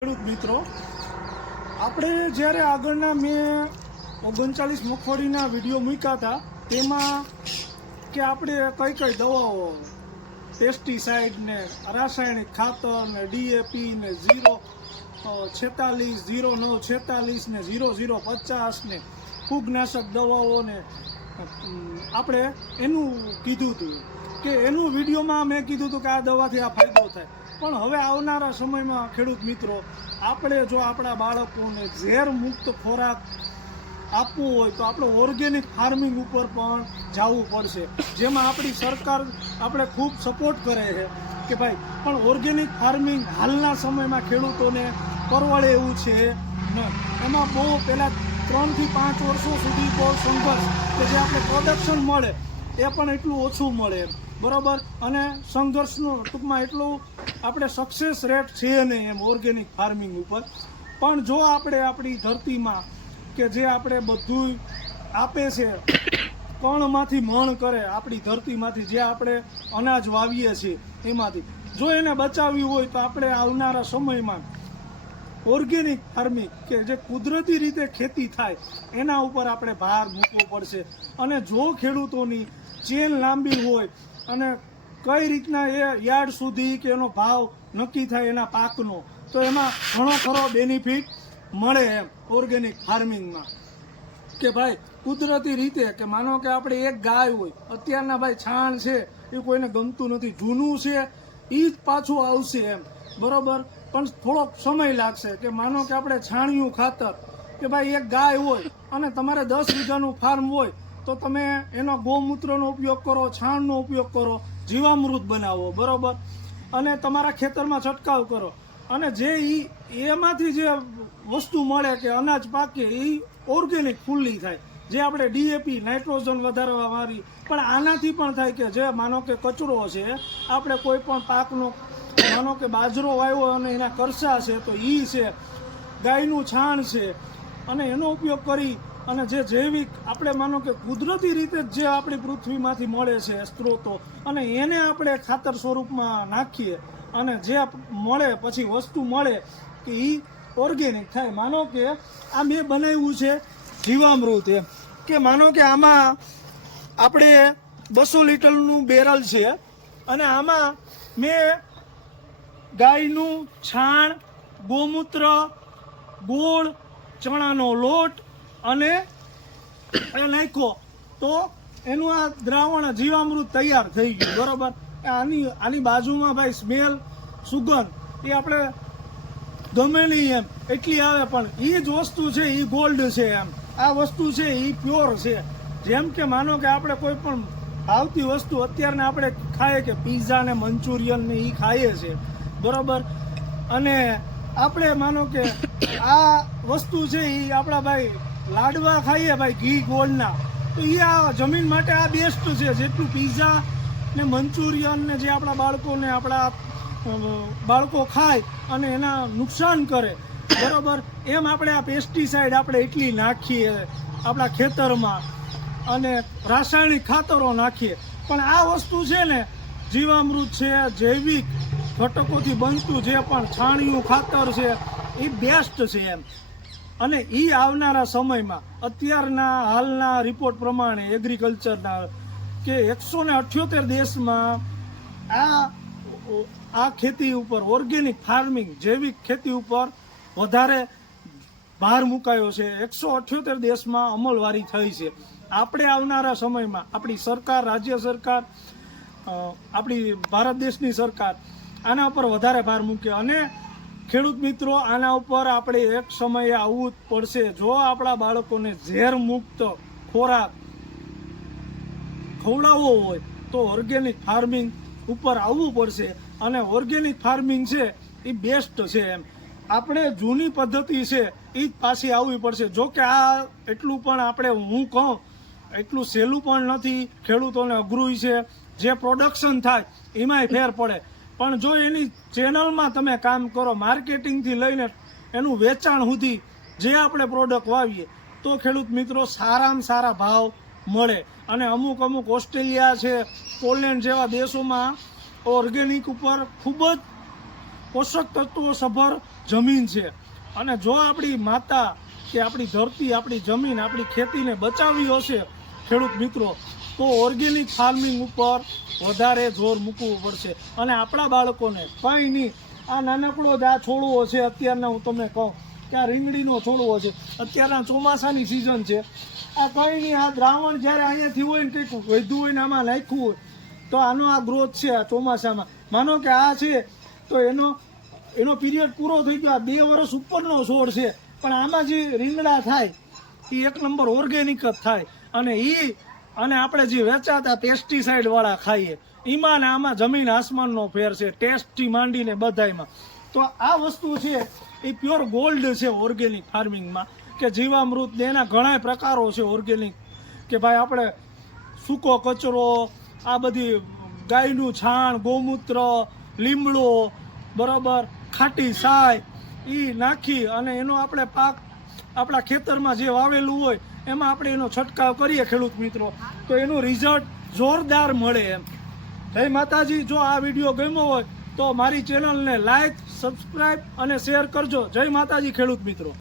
ખેડૂત મિત્રો, આપણે જ્યારે આગળના મેં 39 મગફળીના વિડીયો મૂક્યા હતા તેમાં કે આપણે કઈ કઈ દવાઓ, પેસ્ટિસાઇડ ને રાસાયણિક ખાતર ને ડીએપી ને 046 0946 ને 0050 ને ફૂગનાશક દવાઓને આપણે એનું કીધું હતું કે એનું વિડીયોમાં મેં કીધું હતું કે આ દવાથી આ ફાયદો થાય. પણ હવે આવનારા સમયમાં ખેડૂત મિત્રો, આપણે જો આપણા બાળકોને ઝેર મુક્ત ખોરાક આપવો હોય તો આપણે ઓર્ગેનિક ફાર્મિંગ ઉપર પણ જવું પડશે, જેમાં આપણી સરકાર આપણે ખૂબ સપોર્ટ કરે છે કે ભાઈ પણ ઓર્ગેનિક ફાર્મિંગ હાલના સમયમાં ખેડૂતોને પરવડે એવું છે ન. એમાં બહુ પહેલાં 3 થી 5 વર્ષો સુધી બહુ સંઘર્ષ કે જે આપણે પ્રોડક્શન મળે એ પણ એટલું ઓછું મળે બરાબર, અને સંઘર્ષનો ટૂંકમાં એટલું આપણે સક્સેસ રેટ છે નહીં એમ ઓર્ગેનિક ફાર્મિંગ ઉપર. પણ જો આપણે આપણી ધરતીમાં કે જે આપણે બધું આપે છે કણમાંથી મણ કરે, આપણી ધરતીમાંથી જે આપણે અનાજ વાવીએ છીએ એમાંથી જો એને બચાવવી હોય તો આપણે આવનારા સમયમાં ઓર્ગેનિક ફાર્મિંગ કે જે કુદરતી રીતે ખેતી થાય એના ઉપર આપણે ભાર મૂકવો પડશે. અને જો ખેડૂતોની ચેન લાંબી હોય અને કઈ રીતના એ યાર્ડ સુધી કે એનો ભાવ નક્કી થાય એના પાકનો, તો એમાં ઘણો ખરો બેનિફિટ મળે એમ ઓર્ગેનિક ફાર્મિંગમાં. કે ભાઈ કુદરતી રીતે કે માનો કે આપણે એક ગાય હોય, અત્યારના ભાઈ છાણ છે એ કોઈને ગમતું નથી, જૂનું છે એ જ પાછું આવશે એમ બરાબર, પણ થોડોક સમય લાગશે. કે માનો કે આપણે છાણિયું ખાતર કે ભાઈ એક ગાય હોય અને તમારે 10 વીઘાનું ફાર્મ હોય તો તમે એનો ગૌમૂત્રનો ઉપયોગ કરો, છાણનો ઉપયોગ કરો, જીવામૃત બનાવો બરાબર, અને તમારા ખેતરમાં છંટકાવ કરો, અને જે એમાંથી જે વસ્તુ મળે કે અનાજ પાકે એ ઓર્ગેનિક ફૂલ્લી થાય. જે આપણે ડીએપી નાઇટ્રોજન વધારવા મારી પણ આનાથી પણ થાય કે જે માનો કે કચરો છે, આપણે કોઈ પણ પાકનો માનો કે બાજરો વાવ્યો અને એના કરસા છે તો એ છે, ગાયનું છાણ છે, અને એનો ઉપયોગ કરી અને જે જૈવિક આપણે માનો કે કુદરતી રીતે જે આપણી પૃથ્વીમાંથી મળે છે સ્ત્રોતો, અને એને આપણે ખાતર સ્વરૂપમાં નાખીએ અને જે મળે પછી વસ્તુ મળે કે એ ઓર્ગેનિક થાય. માનો કે આ મેં બનાવ્યું છે જીવામૃત એમ, કે માનો કે આમાં આપણે 200 લીટરનું બેરલ છે અને આમાં મેં ગાયનું છાણ, ગોમૂત્ર, ગોળ, ચણાનો લોટ અને એ નાખ્યો તો એનું આ દ્રાવણ જીવામૃત તૈયાર થઈ ગયું બરાબર. આની બાજુમાં ભાઈ સ્મેલ, સુગંધ એ આપણે ગમે નહીં એમ એટલી આવે, પણ એ જ વસ્તુ છે એ ગોલ્ડ છે એમ. આ વસ્તુ છે એ પ્યોર છે. જેમ કે માનો કે આપણે કોઈ પણ આવતી વસ્તુ અત્યારને આપણે ખાઈએ કે પીઝા ને મંચુરિયન ને એ ખાઈએ છીએ બરાબર, અને આપણે માનો કે આ વસ્તુ છે એ આપણા ભાઈ લાડવા ખાઈએ ભાઈ ઘી ગોળના, તો એ આ જમીન માટે આ બેસ્ટ છે. જેટલું પીઝા ને મંચુરિયન ને જે આપણા બાળકો ખાય અને એના નુકસાન કરે બરાબર, એમ આપણે આ પેસ્ટિસાઇડ આપણે એટલી નાખીએ આપણા ખેતરમાં અને રાસાયણિક ખાતરો નાખીએ. પણ આ વસ્તુ છે ને જીવામૃત છે, જૈવિક ઘટકોથી બનતું જે પણ છાણિયું ખાતર છે એ બેસ્ટ છે એમ. અને એ આવનારા સમયમાં અત્યારના હાલના રિપોર્ટ પ્રમાણે એગ્રીકલ્ચરના કે 178 દેશમાં આ ખેતી ઉપર ઓર્ગેનિક ફાર્મિંગ જૈવિક ખેતી ઉપર વધારે ભાર મુકાયો છે. 178 દેશમાં અમલવારી થઈ છે. આપણે આવનારા સમયમાં આપણી સરકાર, રાજ્ય સરકાર, આપણી ભારત દેશની સરકાર આના ઉપર વધારે ભાર મૂકે. અને ખેડૂત મિત્રો, આના ઉપર આપણે એક સમયે આવવું જ પડશે. જો આપણા બાળકોને ઝેર મુક્ત ખોરાક ખવડાવવો હોય તો ઓર્ગેનિક ફાર્મિંગ ઉપર આવવું પડશે. અને ઓર્ગેનિક ફાર્મિંગ છે એ બેસ્ટ છે એમ. આપણે જૂની પદ્ધતિ છે એ જ પાછી આવવી પડશે. જો કે આ એટલું પણ આપણે હું કહું એટલું સહેલું પણ નથી, ખેડૂતોને અઘરું છે. જે પ્રોડક્શન થાય એમાંય ફેર પડે, પણ જો એની ચેનલમાં તમે કામ કરો, માર્કેટિંગથી લઈને એનું વેચાણ સુધી જે આપણે પ્રોડક્ટ વાવીએ તો ખેડૂત મિત્રો સારામાં સારા ભાવ મળે. અને અમુક ઓસ્ટ્રેલિયા છે, પોલેન્ડ જેવા દેશોમાં ઓર્ગેનિક ઉપર ખૂબ જ પોષક તત્વો સભર જમીન છે. અને જો આપણી માતા કે આપણી ધરતી, આપણી જમીન, આપણી ખેતીને બચાવવી હશે ખેડૂત મિત્રો, તો ઓર્ગેનિક ફાર્મિંગ ઉપર વધારે જોર મૂકવું પડશે. અને આપણા બાળકોને કંઈ નહીં, આ નાનકડો જ આ છોડવો છે અત્યારના, હું તમને કહું કે આ રીંગણીનો છોડવો છે, અત્યારના ચોમાસાની સિઝન છે, આ કંઈ નહીં, આ દ્રાવણ જ્યારે અહીંયાથી હોય ને કંઈક વધ્યું હોય ને આમાં નાખ્યું હોય તો આનો આ ગ્રોથ છે. આ ચોમાસામાં માનો કે આ છે તો એનો પીરિયડ પૂરો થઈ ગયો, આ 2 વર્ષ ઉપરનો છોડ છે, પણ આમાં જે રીંગણા થાય એ 1 નંબર ઓર્ગેનિક જ થાય. અને આપણે જે વેચાતા પેસ્ટિસાઇડ વાળા ખાઈએ એમાં ને આમાં જમીન આસમાનનો ફેર છે, ટેસ્ટથી માંડીને બધાયમાં. તો આ વસ્તુ છે એ પ્યોર ગોલ્ડ છે ઓર્ગેનિક ફાર્મિંગમાં, કે જીવામૃત ને એના ઘણા પ્રકારો છે ઓર્ગેનિક, કે ભાઈ આપણે સૂકો કચરો, આ બધી ગાયનું છાણ, ગૌમૂત્ર, લીમડો, બરાબર, ખાટી સાય એ નાખી અને એનો આપણે પાક આપણા ખેતરમાં જે વાવેલું હોય એમાં આપણે એનો છંટકાવ કરીએ ખેડૂત મિત્રો, તો એનું રિઝલ્ટ જોરદાર મળે એમ. જય માતાજી. જો આ વિડીયો ગમ્યો હોય તો મારી ચેનલને લાઈક, સબસ્ક્રાઈબ અને શેર કરજો. જય માતાજી ખેડૂત મિત્રો.